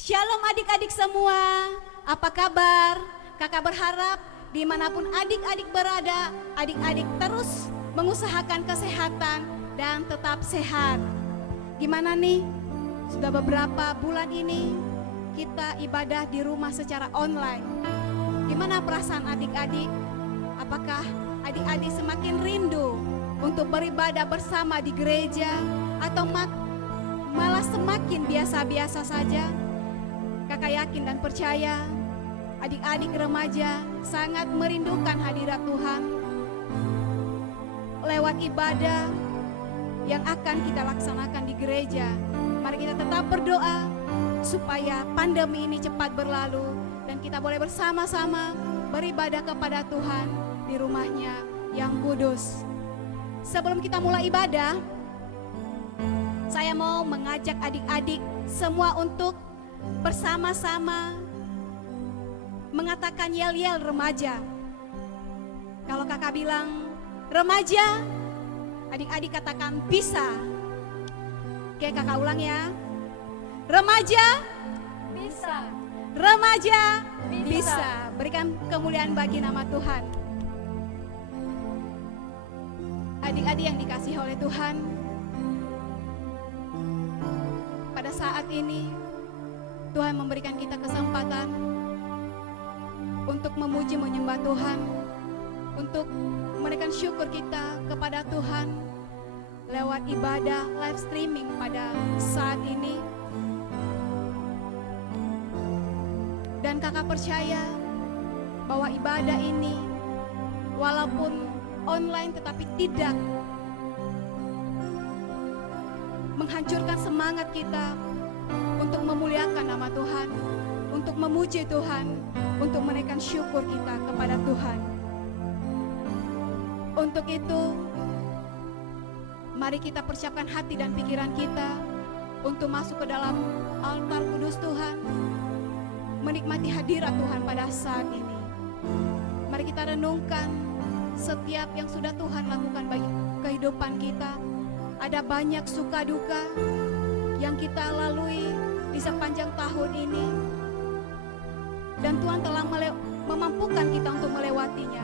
Shalom adik-adik semua, apa kabar? Kakak berharap dimanapun adik-adik berada, adik-adik terus mengusahakan kesehatan dan tetap sehat. Gimana nih? Sudah beberapa bulan ini kita ibadah di rumah secara online. Gimana perasaan adik-adik? Apakah adik-adik semakin rindu untuk beribadah bersama di gereja atau malah semakin biasa-biasa saja? Kakak yakin dan percaya adik-adik remaja sangat merindukan hadirat Tuhan lewat ibadah yang akan kita laksanakan di gereja. Mari kita tetap berdoa supaya pandemi ini cepat berlalu dan kita boleh bersama-sama beribadah kepada Tuhan di rumahnya yang kudus. Sebelum kita mulai ibadah, saya mau mengajak adik-adik semua untuk bersama-sama mengatakan yel-yel remaja. Kalau kakak bilang remaja, adik-adik katakan bisa. Oke, kakak ulang ya. Remaja Bisa. remaja Bisa. bisa. Berikan kemuliaan bagi nama Tuhan. Adik-adik yang dikasihi oleh Tuhan, pada saat ini Tuhan memberikan kita kesempatan untuk memuji menyembah Tuhan, untuk memberikan syukur kita kepada Tuhan lewat ibadah live streaming pada saat ini. Dan kakak percaya bahwa ibadah ini walaupun online tetapi tidak menghancurkan semangat kita untuk memuliakan nama Tuhan, untuk memuji Tuhan, untuk menaikkan syukur kita kepada Tuhan. Untuk itu, mari kita persiapkan hati dan pikiran kita untuk masuk ke dalam altar kudus Tuhan, menikmati hadirat Tuhan pada saat ini. Mari kita renungkan setiap yang sudah Tuhan lakukan bagi kehidupan kita. Ada banyak suka duka yang kita lalui di sepanjang tahun ini, dan Tuhan telah memampukan kita untuk melewatinya.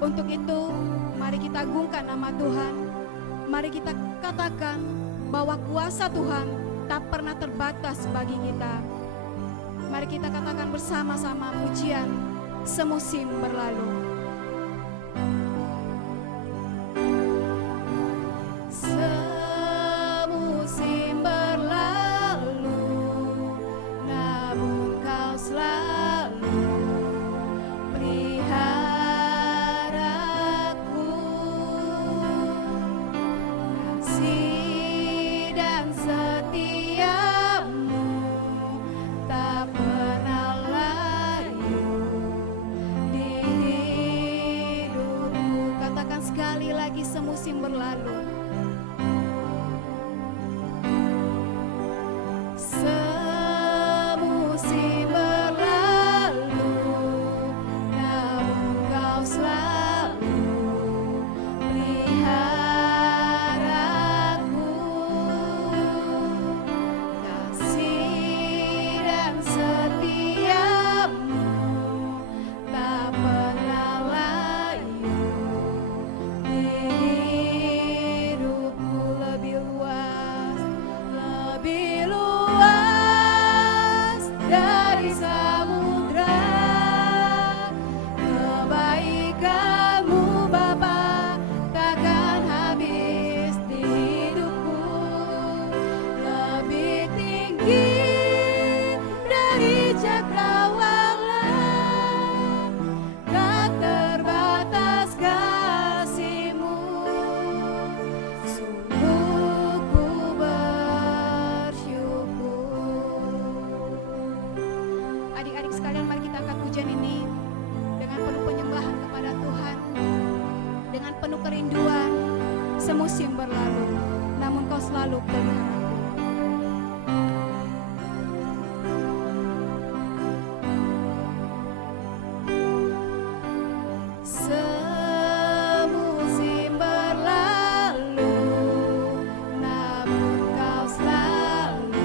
Untuk itu, mari kita agungkan nama Tuhan. Mari kita katakan bahwa kuasa Tuhan tak pernah terbatas bagi kita. Mari kita katakan bersama-sama pujian semusim berlalu. Semusim berlalu, namun Kau selalu peliharaku. Kasih dan setiamu tak pernah layu di hidupku. Katakan sekali lagi, semusim berlalu. Semusim berlalu, namun Kau selalu peliharaku. Kasih dan setiamu tak pernah layu di hidupku. Lebih luas dari samudra, kebaikan-Mu Bapa takkan habis di hidupku. Lebih tinggi dari cakrawala, tak terbatas kasih-Mu. Sungguh ku bersyukur. Adik-adik sekalian, mari kita angkat pujian ini dengan penuh penyembahan kepada Tuhan, dengan penuh kerinduan. Semusim berlalu, namun Kau selalu pelihara. Semusim berlalu, namun Kau selalu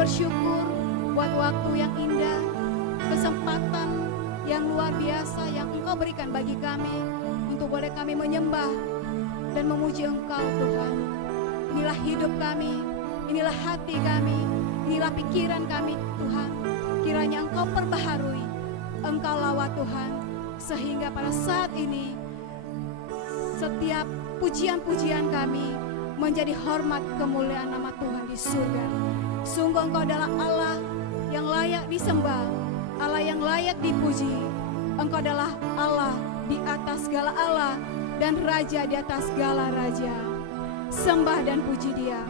bersyukur buat waktu yang indah, kesempatan yang luar biasa yang Engkau berikan bagi kami untuk boleh kami menyembah dan memuji Engkau Tuhan. Inilah hidup kami, inilah hati kami, inilah pikiran kami Tuhan. Kiranya Engkau perbaharui, Engkau lawat Tuhan, sehingga pada saat ini setiap pujian-pujian kami menjadi hormat kemuliaan nama Tuhan di surga. Sungguh Engkau adalah Allah yang layak disembah, Allah yang layak dipuji. Engkau adalah Allah di atas segala Allah dan Raja di atas segala Raja. Sembah dan puji Dia.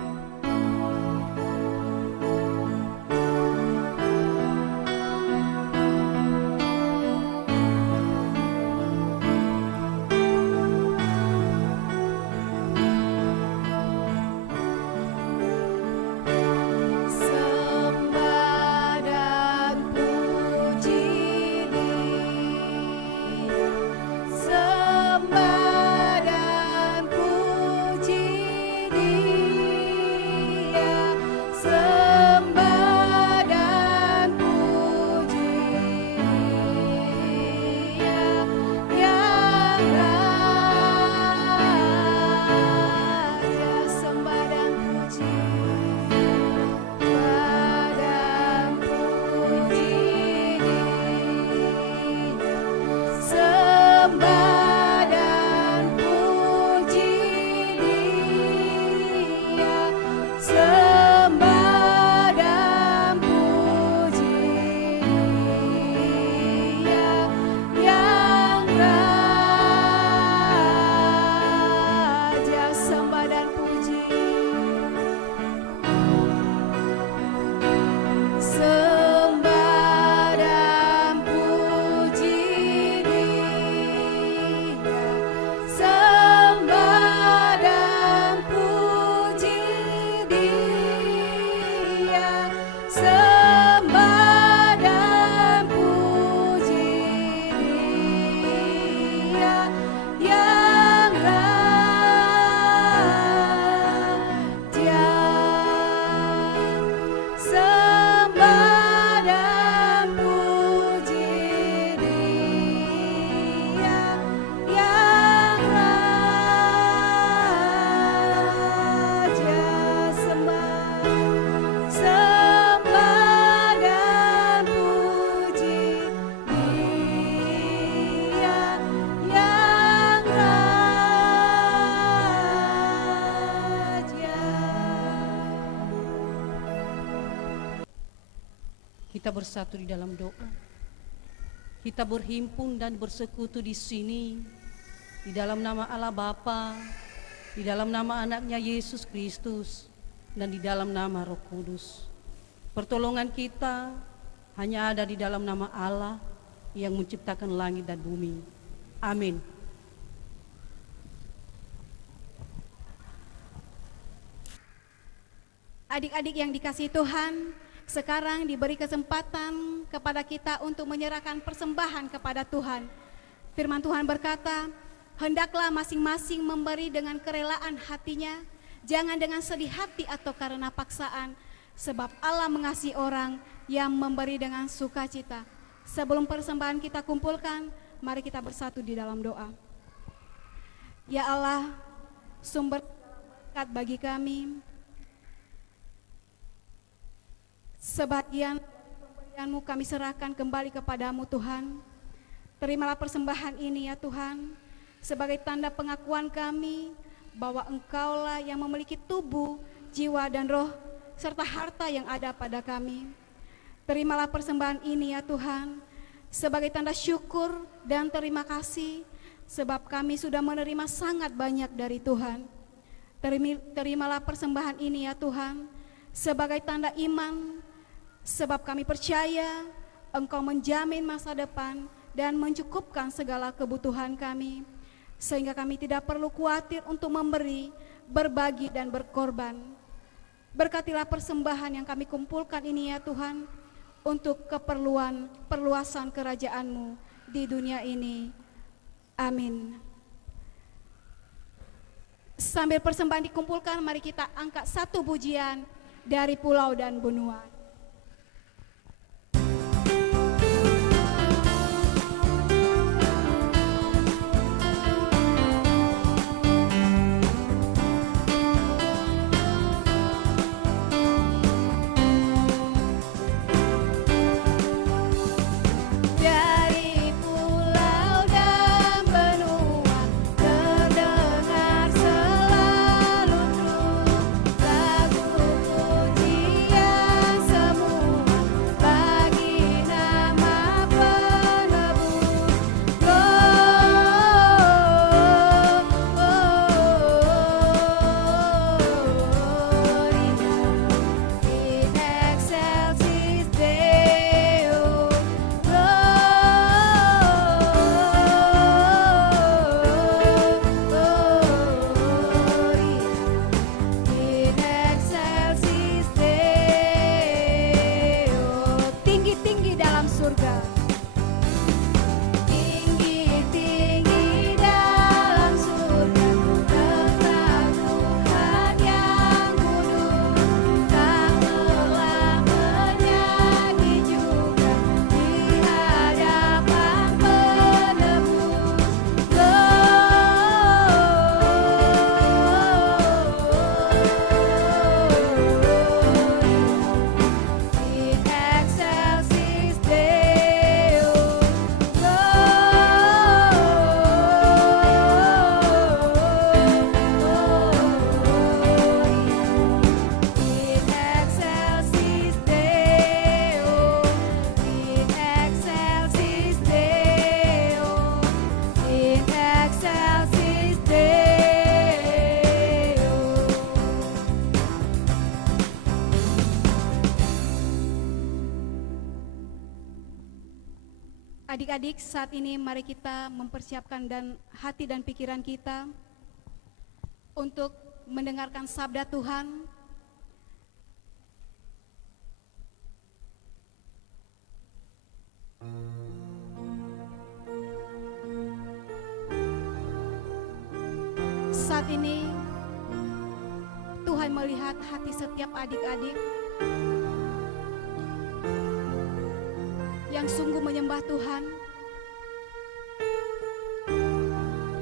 Kita bersatu di dalam doa. Kita berhimpun dan bersekutu di sini di dalam nama Allah Bapa, di dalam nama anaknya Yesus Kristus, dan di dalam nama Roh Kudus. Pertolongan kita hanya ada di dalam nama Allah yang menciptakan langit dan bumi. Amin. Adik-adik yang dikasihi Tuhan, sekarang diberi kesempatan kepada kita untuk menyerahkan persembahan kepada Tuhan. Firman Tuhan berkata, hendaklah masing-masing memberi dengan kerelaan hatinya, jangan dengan sedih hati atau karena paksaan, sebab Allah mengasihi orang yang memberi dengan sukacita. Sebelum persembahan kita kumpulkan, mari kita bersatu di dalam doa. Ya Allah, sumber berkat bagi kami, sebagian pemberian-Mu kami serahkan kembali kepadamu Tuhan. Terimalah persembahan ini ya Tuhan, sebagai tanda pengakuan kami bahwa Engkaulah yang memiliki tubuh, jiwa dan roh, serta harta yang ada pada kami. Terimalah persembahan ini ya Tuhan, sebagai tanda syukur dan terima kasih, sebab kami sudah menerima sangat banyak dari Tuhan. Terimalah persembahan ini ya Tuhan, sebagai tanda iman, sebab kami percaya Engkau menjamin masa depan dan mencukupkan segala kebutuhan kami, sehingga kami tidak perlu khawatir untuk memberi, berbagi dan berkorban. Berkatilah persembahan yang kami kumpulkan ini ya Tuhan, untuk keperluan perluasan kerajaan-Mu di dunia ini. Amin. Sambil persembahan dikumpulkan, mari kita angkat satu pujian dari pulau dan benua. Adik-adik, saat ini mari kita mempersiapkan hati dan pikiran kita untuk mendengarkan sabda Tuhan. Saat ini Tuhan melihat hati setiap adik-adik yang sungguh menyembah Tuhan,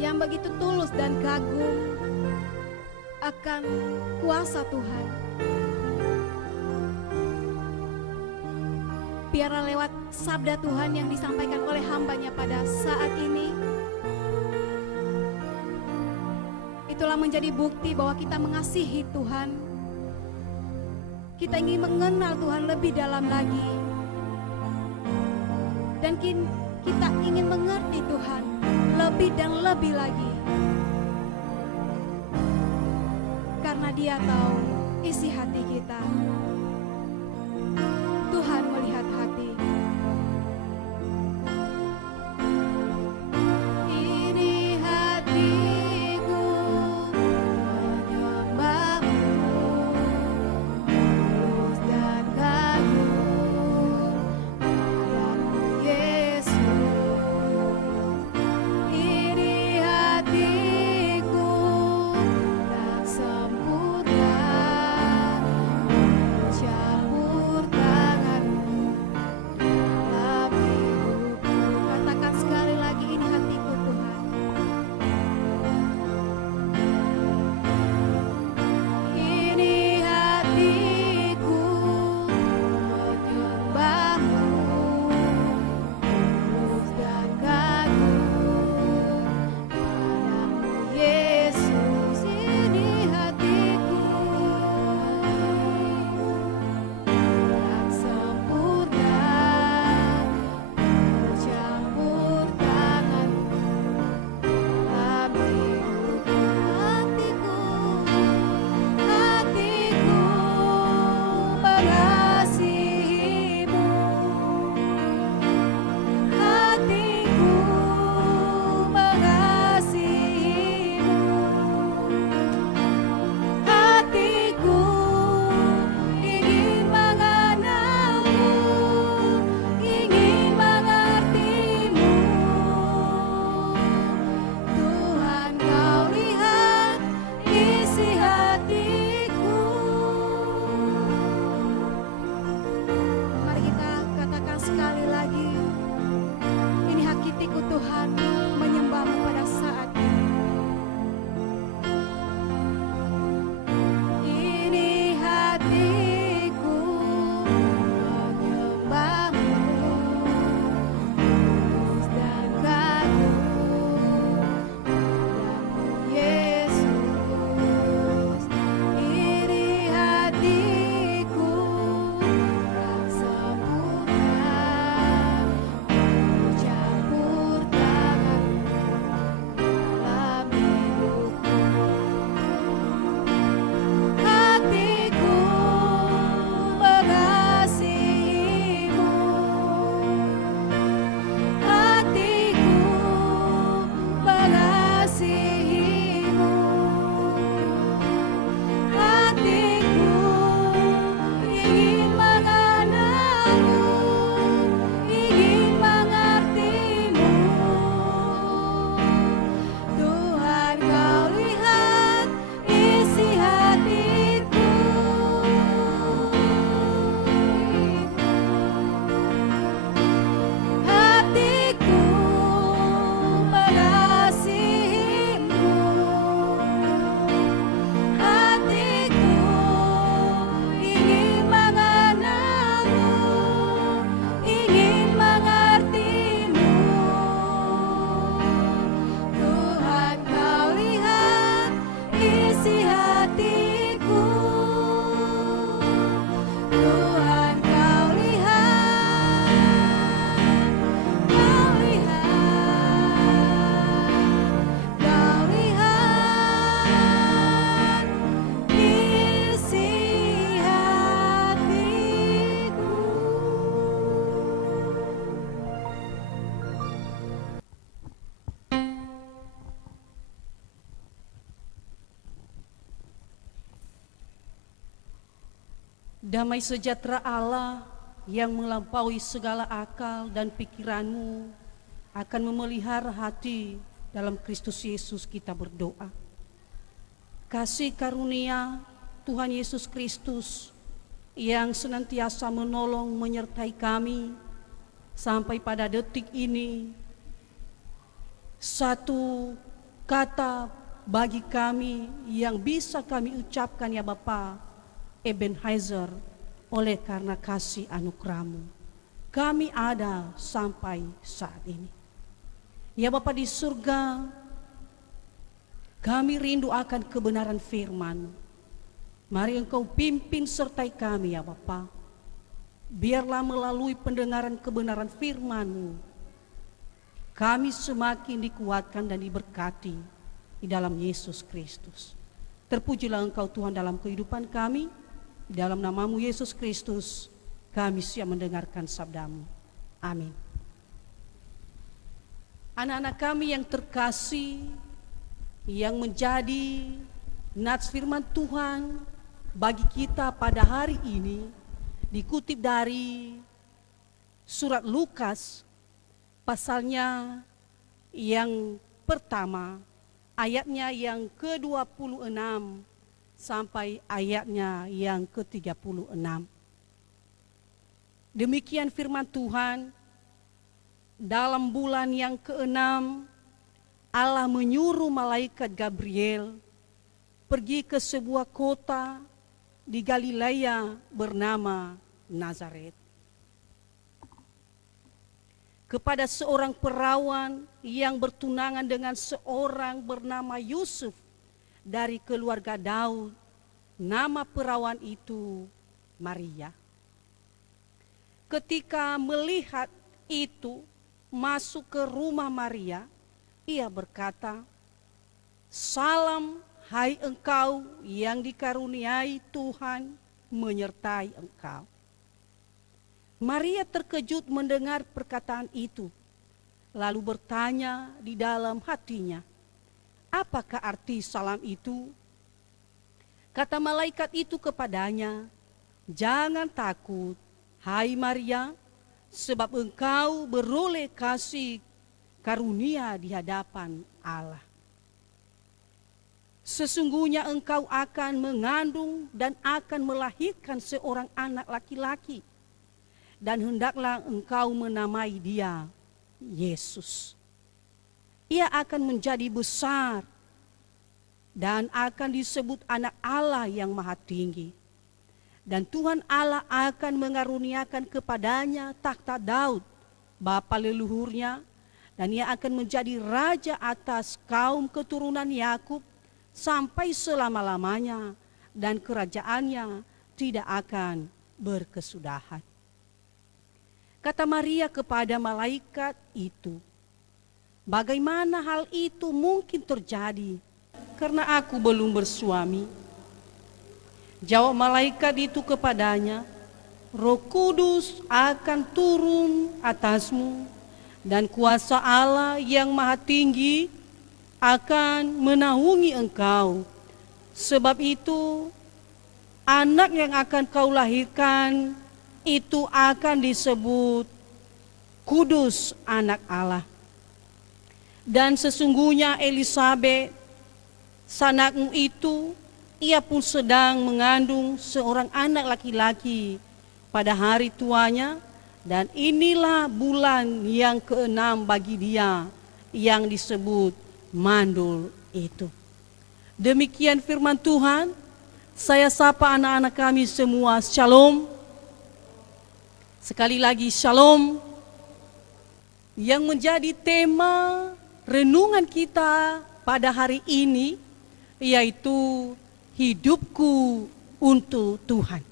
yang begitu tulus dan kagum akan kuasa Tuhan. Biarlah lewat sabda Tuhan yang disampaikan oleh hamba-Nya pada saat ini, itulah menjadi bukti bahwa kita mengasihi Tuhan. Kita ingin mengenal Tuhan lebih dalam lagi, dan kita ingin mengerti Tuhan lebih dan lebih lagi, karena Dia tahu isi hati kita. Tuhan melihat hati. Ini hatiku menyembahmu, tulus dan kagum padamu Yesus. Ini hatiku tak sempurna, campur tanganmu dalam hidupku. Katakan sekali lagi, ini hatiku Tuhan. Ini hatiku menyembahmu, tulus dan kagum padamu Yesus. Ini hatiku tak sempurna, bercampur tanganmu dalam hidupku. Hatiku mengasihimu, hatiku mengasihimu, hatiku ingin mengenalmu, ingin mengertimu. Tuhan, Kau lihat isi hatiku. Damai sejahtera Allah yang melampaui segala akal dan pikiranmu akan memelihara hati dalam Kristus Yesus kita berdoa. Kasih karunia Tuhan Yesus Kristus yang senantiasa menolong menyertai kami sampai pada detik ini. Satu kata bagi kami yang bisa kami ucapkan, ya Bapa, Ebenezer, oleh karena kasih anugerah-Mu kami ada sampai saat ini. Ya Bapa di surga, kami rindu akan kebenaran firman-Mu. Mari Engkau pimpin sertai kami, ya Bapa. Biarlah melalui pendengaran kebenaran firman-Mu, kami semakin dikuatkan dan diberkati di dalam Yesus Kristus. Terpujilah Engkau Tuhan dalam kehidupan kami. Di dalam nama-Mu Yesus Kristus, kami siap mendengarkan sabda-Mu. Amin. Anak-anak kami yang terkasih, yang menjadi nats firman Tuhan bagi kita pada hari ini, dikutip dari surat Lukas, pasalnya yang pertama, ayatnya yang ke-26 sampai ayatnya yang ke-36. Demikian firman Tuhan, dalam bulan yang ke-6 Allah menyuruh malaikat Gabriel pergi ke sebuah kota di Galilea bernama Nazaret, kepada seorang perawan yang bertunangan dengan seorang bernama Yusuf dari keluarga Daud. Nama perawan itu Maria. Ketika melihat itu masuk ke rumah Maria, ia berkata, "Salam, hai engkau yang dikaruniai Tuhan menyertai engkau." Maria terkejut mendengar perkataan itu, lalu bertanya di dalam hatinya, "Apakah arti salam itu?" Kata malaikat itu kepadanya, "Jangan takut, hai Maria, sebab engkau beroleh kasih karunia di hadapan Allah. Sesungguhnya engkau akan mengandung dan akan melahirkan seorang anak laki-laki, dan hendaklah engkau menamai dia Yesus. Ia akan menjadi besar dan akan disebut anak Allah yang Maha Tinggi. Dan Tuhan Allah akan mengaruniakan kepadanya takhta Daud, bapa leluhurnya, dan ia akan menjadi raja atas kaum keturunan Yakub sampai selama-lamanya, dan kerajaannya tidak akan berkesudahan." Kata Maria kepada malaikat itu, "Bagaimana hal itu mungkin terjadi, karena aku belum bersuami?" Jawab malaikat itu kepadanya, "Roh Kudus akan turun atasmu, dan kuasa Allah yang Maha Tinggi akan menaungi engkau. Sebab itu, anak yang akan kau lahirkan itu akan disebut Kudus, anak Allah. Dan sesungguhnya Elisabet, sanakmu itu, ia pun sedang mengandung seorang anak laki-laki pada hari tuanya, dan inilah bulan yang ke-6 bagi dia yang disebut mandul itu." Demikian firman Tuhan. Saya sapa anak-anak kami semua, shalom. Sekali lagi shalom. Yang menjadi tema renungan kita pada hari ini yaitu hidupku untuk Tuhan.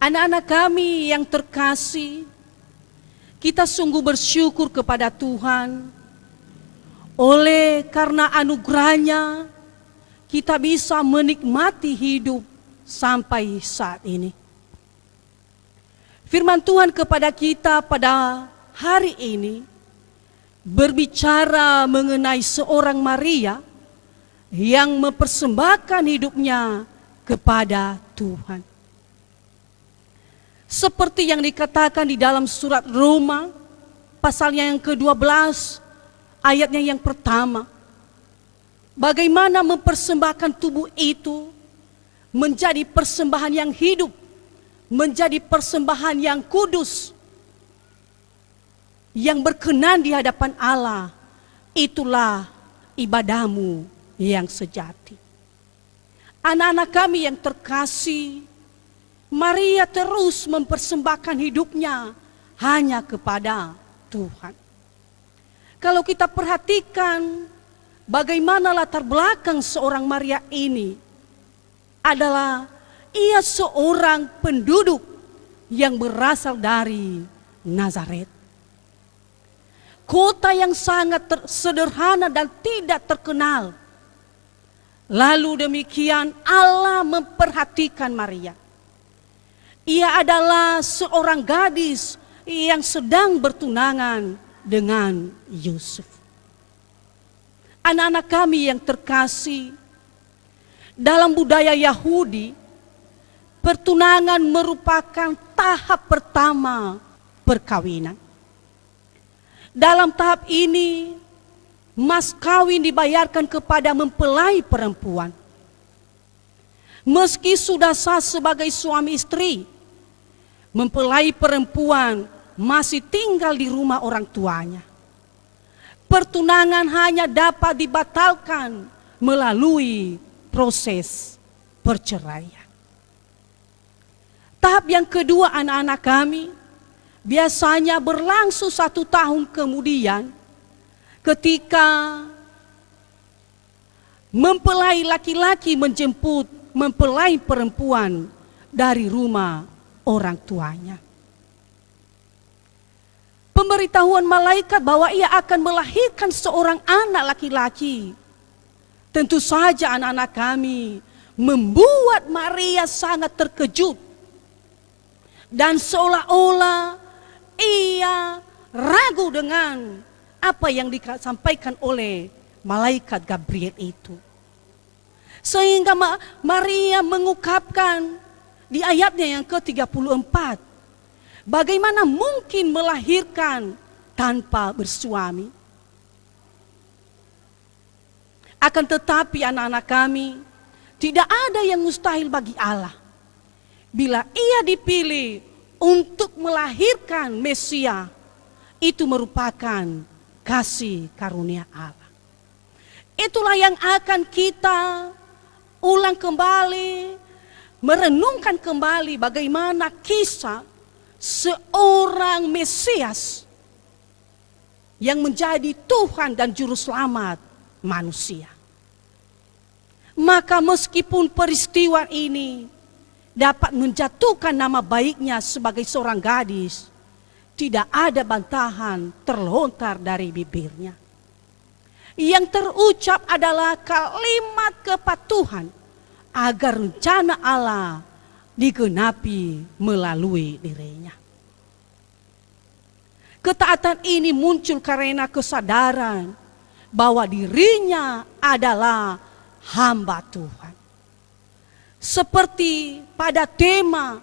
Anak-anak kami yang terkasih, kita sungguh bersyukur kepada Tuhan. Oleh karena anugerahnya, kita bisa menikmati hidup sampai saat ini. Firman Tuhan kepada kita pada hari ini berbicara mengenai seorang Maria yang mempersembahkan hidupnya kepada Tuhan. Seperti yang dikatakan di dalam surat Roma, pasalnya yang ke-12, ayatnya yang pertama. Bagaimana mempersembahkan tubuh itu menjadi persembahan yang hidup, menjadi persembahan yang kudus, yang berkenan di hadapan Allah. Itulah ibadahmu yang sejati. Anak-anak kami yang terkasih, Maria terus mempersembahkan hidupnya hanya kepada Tuhan. Kalau kita perhatikan bagaimana latar belakang seorang Maria ini, adalah ia seorang penduduk yang berasal dari Nazaret. Kota yang sangat sederhana dan tidak terkenal. Lalu demikian Allah memperhatikan Maria. Ia adalah seorang gadis yang sedang bertunangan dengan Yusuf. Anak-anak kami yang terkasih, dalam budaya Yahudi, pertunangan merupakan tahap pertama perkawinan. Dalam tahap ini, mas kawin dibayarkan kepada mempelai perempuan. Meski sudah sah sebagai suami istri, mempelai perempuan masih tinggal di rumah orang tuanya. Pertunangan hanya dapat dibatalkan melalui proses perceraian. Tahap yang kedua anak-anak kami biasanya berlangsung 1 tahun kemudian, ketika mempelai laki-laki menjemput mempelai perempuan dari rumah orang tuanya. Pemberitahuan malaikat bahwa ia akan melahirkan seorang anak laki-laki. Tentu saja anak-anak kami membuat Maria sangat terkejut. Dan seolah-olah ia ragu dengan apa yang disampaikan oleh malaikat Gabriel itu. Sehingga Maria mengungkapkan di ayatnya yang ke-34, bagaimana mungkin melahirkan tanpa bersuami? Akan tetapi anak-anak kami, tidak ada yang mustahil bagi Allah. Bila ia dipilih untuk melahirkan Mesia, itu merupakan kasih karunia Allah. Itulah yang akan kita ulang kembali, merenungkan kembali bagaimana kisah seorang Mesias yang menjadi Tuhan dan Juru Selamat manusia. Maka meskipun peristiwa ini dapat menjatuhkan nama baiknya sebagai seorang gadis, tidak ada bantahan terlontar dari bibirnya. Yang terucap adalah kalimat kepatuhan agar rencana Allah digenapi melalui dirinya. Ketaatan ini muncul karena kesadaran bahwa dirinya adalah hamba Tuhan. Seperti pada tema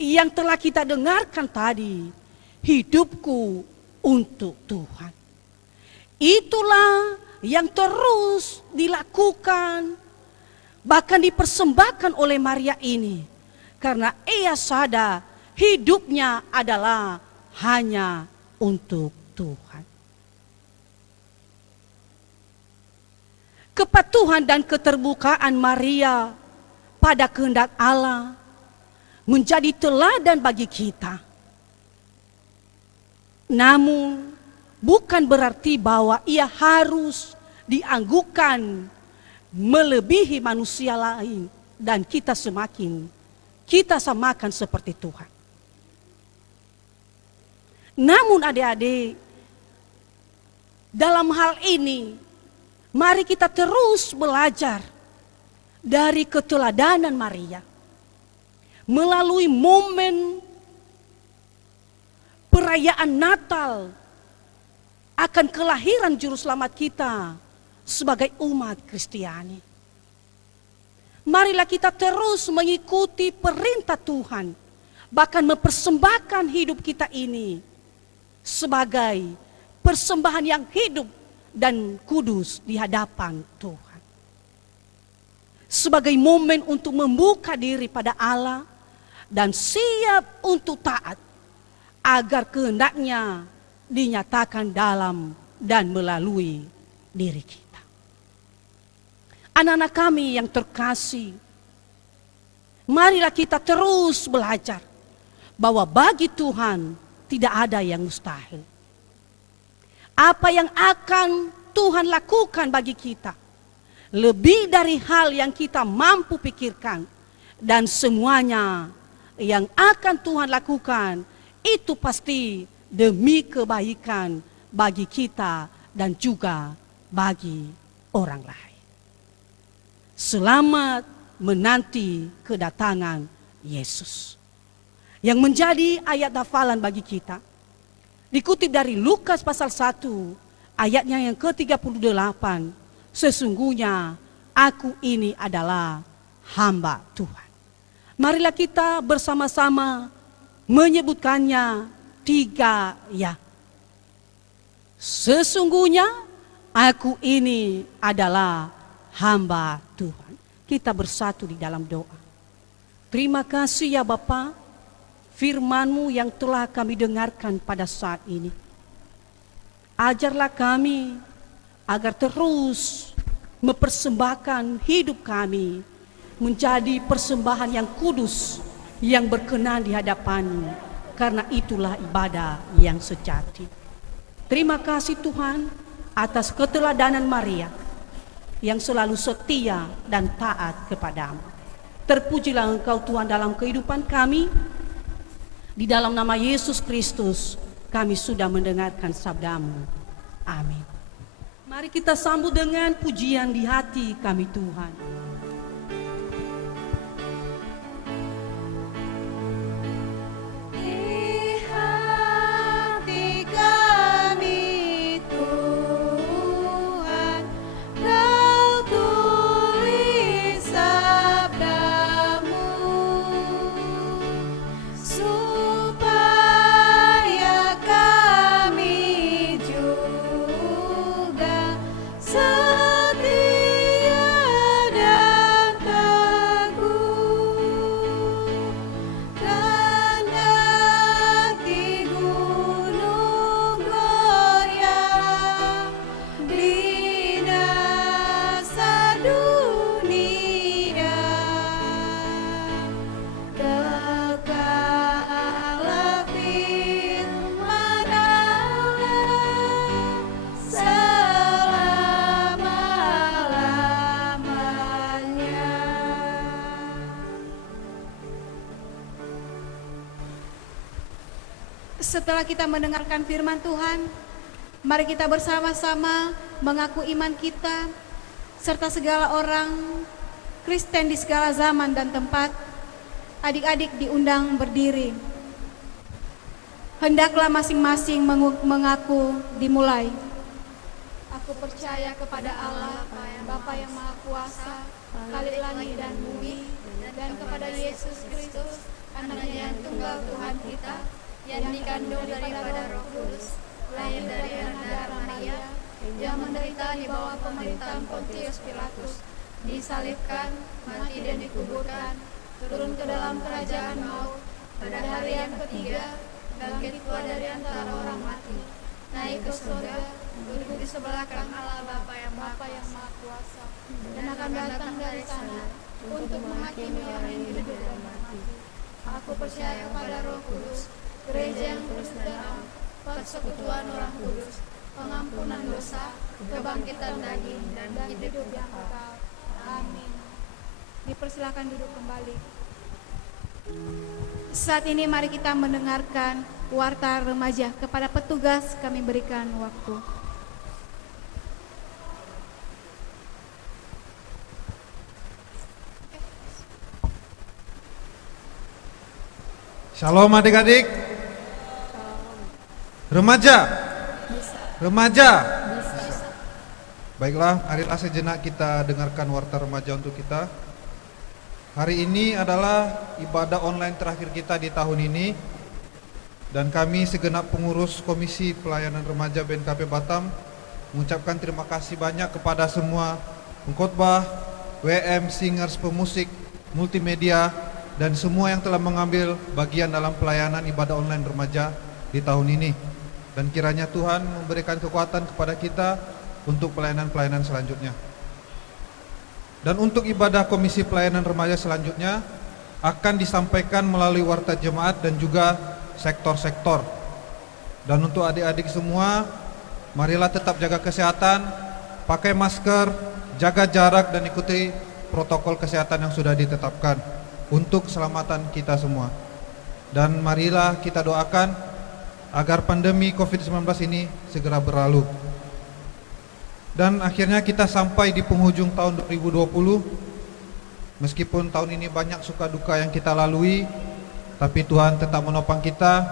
yang telah kita dengarkan tadi, hidupku untuk Tuhan. Itulah yang terus dilakukan, bahkan dipersembahkan oleh Maria ini. Karena ia sadar hidupnya adalah hanya untuk Tuhan. Kepatuhan dan keterbukaan Maria pada kehendak Allah menjadi teladan bagi kita. Namun bukan berarti bahwa ia harus dianggukan melebihi manusia lain dan kita samakan seperti Tuhan. Namun adik-adik, dalam hal ini mari kita terus belajar dari keteladanan Maria melalui momen perayaan Natal akan kelahiran Juru Selamat kita sebagai umat Kristiani. Marilah kita terus mengikuti perintah Tuhan bahkan mempersembahkan hidup kita ini sebagai persembahan yang hidup dan kudus di hadapan Tuhan. Sebagai momen untuk membuka diri pada Allah dan siap untuk taat agar kehendaknya dinyatakan dalam dan melalui diri kita. Anak-anak kami yang terkasih, marilah kita terus belajar bahwa bagi Tuhan tidak ada yang mustahil. Apa yang akan Tuhan lakukan bagi kita lebih dari hal yang kita mampu pikirkan, dan semuanya yang akan Tuhan lakukan itu pasti demi kebaikan bagi kita dan juga bagi orang lain. Selamat menanti kedatangan Yesus. Yang menjadi ayat hafalan bagi kita dikutip dari Lukas pasal 1 ayatnya yang ke-38. Sesungguhnya aku ini adalah hamba Tuhan. Marilah kita bersama-sama menyebutkannya 3 ya. Sesungguhnya aku ini adalah hamba Tuhan. Kita bersatu di dalam doa. Terima kasih ya Bapa, firman-Mu yang telah kami dengarkan pada saat ini. Ajarlah kami agar terus mempersembahkan hidup kami menjadi persembahan yang kudus, yang berkenan di hadapan-Mu, karena itulah ibadah yang sejati. Terima kasih Tuhan atas keteladanan Maria yang selalu setia dan taat kepadamu. Terpujilah Engkau Tuhan dalam kehidupan kami. Di dalam nama Yesus Kristus kami sudah mendengarkan sabda-Mu. Amin. Mari kita sambut dengan pujian di hati kami Tuhan. Setelah kita mendengarkan firman Tuhan, mari kita bersama-sama mengaku iman kita, serta segala orang Kristen di segala zaman dan tempat. Adik-adik diundang berdiri. Hendaklah masing-masing mengaku dimulai. Aku percaya kepada Allah, Bapa yang Maha Kuasa, Khalik langit dan bumi, dan kepada Yesus Kristus, Anaknya yang tunggal Tuhan kita, yang dikandung daripada Roh Kudus, lahir dari anak darah Maria, yang menderita di bawah pemerintahan Pontius Pilatus, disalibkan, mati dan dikuburkan, turun ke dalam kerajaan maut, pada hari yang ketiga, bangkit keluar dari antara orang mati, naik ke surga, duduk di sebelah kanan Allah Bapa yang Maha Kuasa, dan akan datang dari sana untuk menghakimi orang yang hidup dan mati. Aku percaya kepada Roh Kudus, gereja yang kudus dan am, persekutuan orang kudus, pengampunan dosa, kebangkitan daging, dan hidup yang kekal. Amin. Dipersilakan duduk kembali. Saat ini mari kita mendengarkan warta remaja. Kepada petugas kami berikan waktu. Shalom adik-adik. Remaja. Baiklah, marilah sejenak kita dengarkan warta remaja untuk kita. Hari ini adalah ibadah online terakhir kita di tahun ini, dan kami segenap pengurus Komisi Pelayanan Remaja BNKP Batam mengucapkan terima kasih banyak kepada semua pengkhotbah, WM, singers, pemusik, multimedia, dan semua yang telah mengambil bagian dalam pelayanan ibadah online remaja di tahun ini. Dan kiranya Tuhan memberikan kekuatan kepada kita untuk pelayanan-pelayanan selanjutnya. Dan untuk ibadah Komisi Pelayanan Remaja selanjutnya akan disampaikan melalui warta jemaat dan juga sektor-sektor. Dan untuk adik-adik semua, marilah tetap jaga kesehatan, pakai masker, jaga jarak, dan ikuti protokol kesehatan yang sudah ditetapkan untuk keselamatan kita semua. Dan marilah kita doakan agar pandemi COVID-19 ini segera berlalu. Dan akhirnya kita sampai di penghujung tahun 2020. Meskipun tahun ini banyak suka duka yang kita lalui, tapi Tuhan tetap menopang kita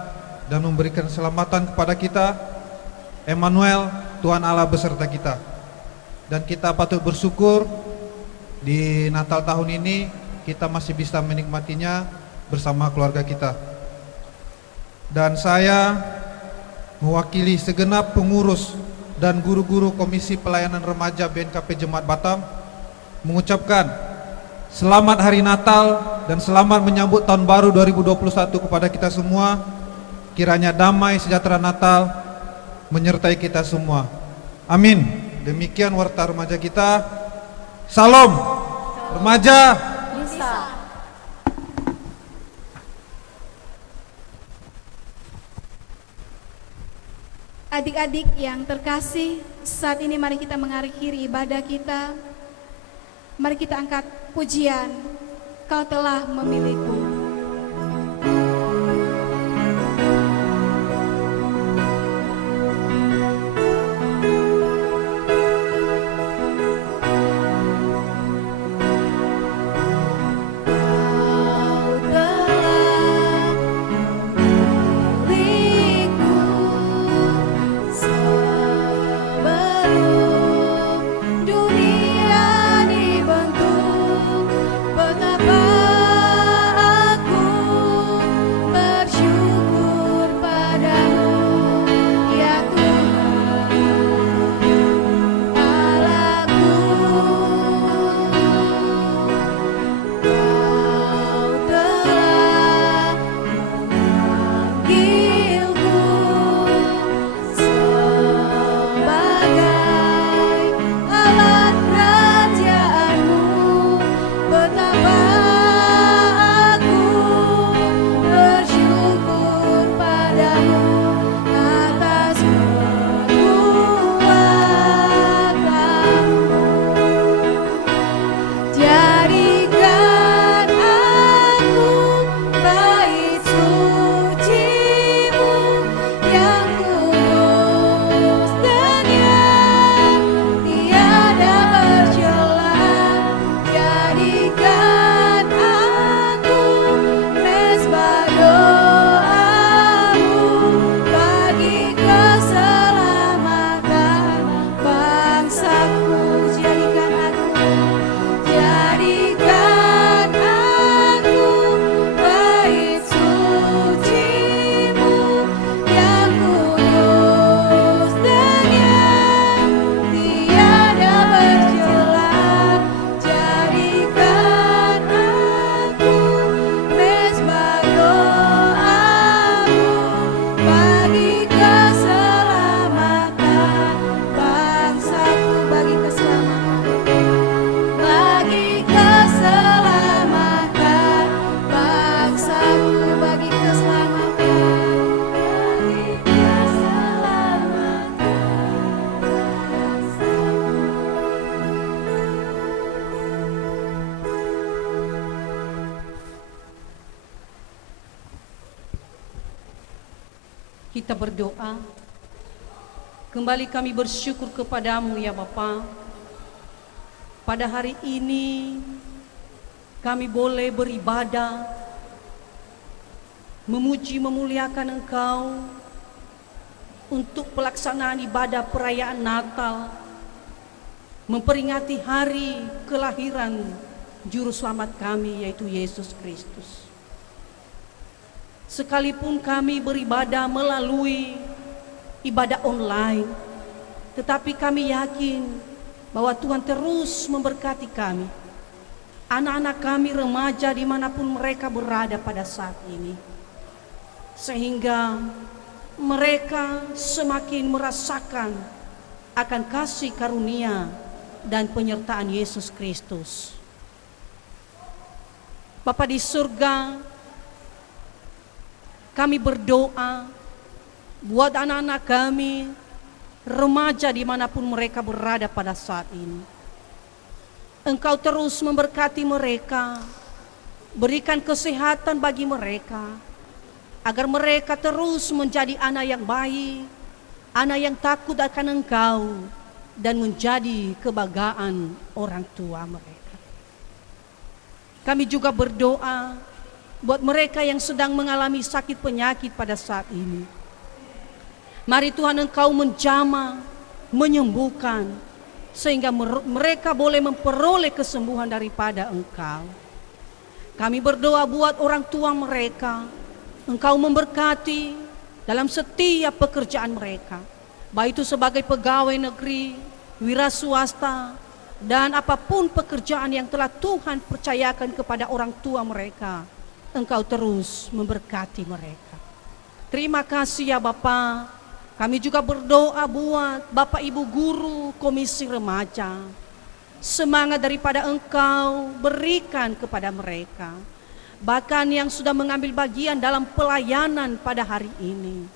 dan memberikan keselamatan kepada kita. Emmanuel, Tuhan Allah beserta kita. Dan kita patut bersyukur di Natal tahun ini kita masih bisa menikmatinya bersama keluarga kita. Dan saya mewakili segenap pengurus dan guru-guru Komisi Pelayanan Remaja BNKP Jemaat Batam mengucapkan selamat Hari Natal dan selamat menyambut Tahun Baru 2021 kepada kita semua. Kiranya damai sejahtera Natal menyertai kita semua. Amin. Demikian warta remaja kita. Salam remaja. Adik-adik yang terkasih, saat ini mari kita mengakhiri ibadah kita. Mari kita angkat pujian, Kau telah memilihku. Kita berdoa. Kembali kami bersyukur kepadamu ya Bapa. Pada hari ini kami boleh beribadah, memuji memuliakan Engkau untuk pelaksanaan ibadah perayaan Natal, memperingati hari kelahiran Juru Selamat kami yaitu Yesus Kristus. Sekalipun kami beribadah melalui ibadah online, tetapi kami yakin bahwa Tuhan terus memberkati kami, anak-anak kami remaja dimanapun mereka berada pada saat ini, sehingga mereka semakin merasakan akan kasih karunia dan penyertaan Yesus Kristus. Bapa di surga, kami berdoa buat anak-anak kami, remaja dimanapun mereka berada pada saat ini. Engkau terus memberkati mereka, berikan kesehatan bagi mereka, agar mereka terus menjadi anak yang baik, anak yang takut akan Engkau, dan menjadi kebanggaan orang tua mereka. Kami juga berdoa buat mereka yang sedang mengalami sakit penyakit pada saat ini. Mari Tuhan Engkau menjamah, menyembuhkan, sehingga mereka boleh memperoleh kesembuhan daripada Engkau. Kami berdoa buat orang tua mereka, Engkau memberkati dalam setiap pekerjaan mereka, baik itu sebagai pegawai negeri, wira swasta, dan apapun pekerjaan yang telah Tuhan percayakan kepada orang tua mereka, Engkau terus memberkati mereka. Terima kasih ya Bapa. Kami juga berdoa buat Bapak Ibu Guru Komisi Remaja. Semangat daripada Engkau berikan kepada mereka. Bahkan yang sudah mengambil bagian dalam pelayanan pada hari ini,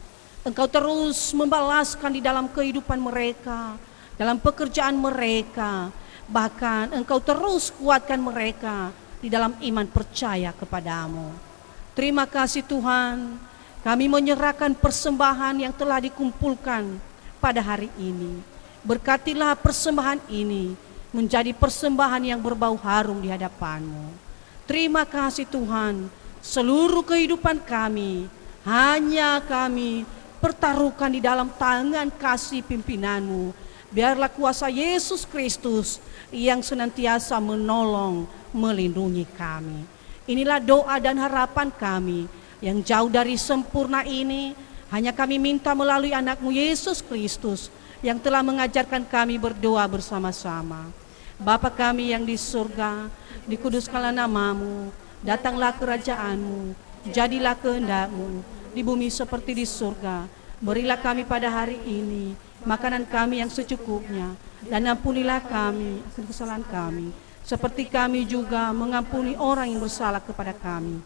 Engkau terus membalaskan di dalam kehidupan mereka, dalam pekerjaan mereka. Bahkan Engkau terus kuatkan mereka di dalam iman percaya kepadamu. Terima kasih Tuhan, kami menyerahkan persembahan yang telah dikumpulkan pada hari ini. Berkatilah persembahan ini menjadi persembahan yang berbau harum di hadapan-Mu. Terima kasih Tuhan, seluruh kehidupan kami hanya kami pertaruhkan di dalam tangan kasih pimpinan-Mu. Biarlah kuasa Yesus Kristus yang senantiasa menolong, melindungi kami. Inilah doa dan harapan kami yang jauh dari sempurna ini, hanya kami minta melalui anak-Mu Yesus Kristus yang telah mengajarkan kami berdoa bersama-sama. Bapa kami yang di surga, dikuduskanlah nama-Mu, datanglah kerajaan-Mu, jadilah kehendak-Mu di bumi seperti di surga. Berilah kami pada hari ini makanan kami yang secukupnya, dan ampunilah kami akan kesalahan kami, seperti kami juga mengampuni orang yang bersalah kepada kami.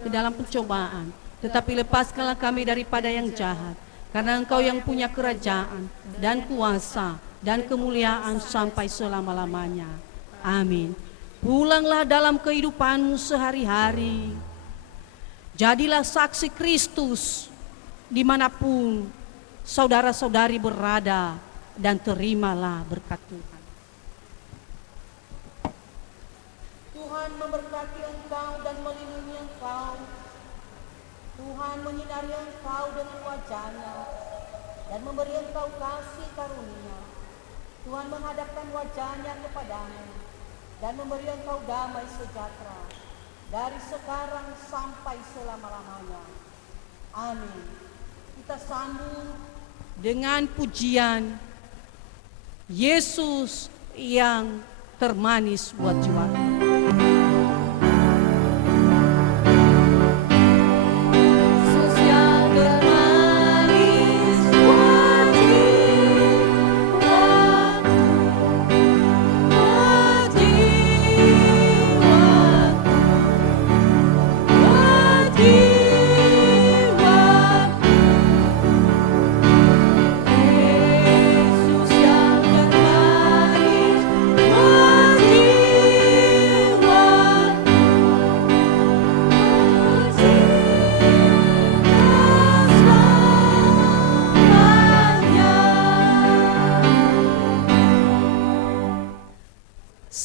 Ke dalam pencobaan, tetapi lepaskanlah kami daripada yang jahat, karena Engkau yang punya kerajaan dan kuasa dan kemuliaan sampai selama-lamanya. Amin. Pulanglah dalam kehidupanmu sehari-hari. Jadilah saksi Kristus dimanapun saudara-saudari berada, dan terimalah berkat Tuhan. Tuhan memberkati engkau dan melindungi engkau. Tuhan menyinari engkau dengan wajah-Nya dan memberi engkau kasih karunia. Tuhan menghadapkan wajah-Nya kepadamu dan memberi engkau damai sejahtera dari sekarang sampai selama-lamanya. Amin. Kita sambut dengan pujian Yesus yang termanis buat jiwa.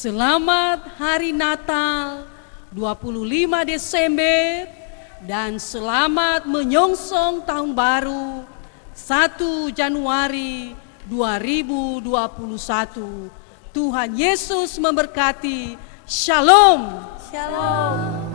Selamat Hari Natal 25 Desember dan selamat menyongsong Tahun Baru 1 Januari 2021. Tuhan Yesus memberkati. Shalom. Shalom.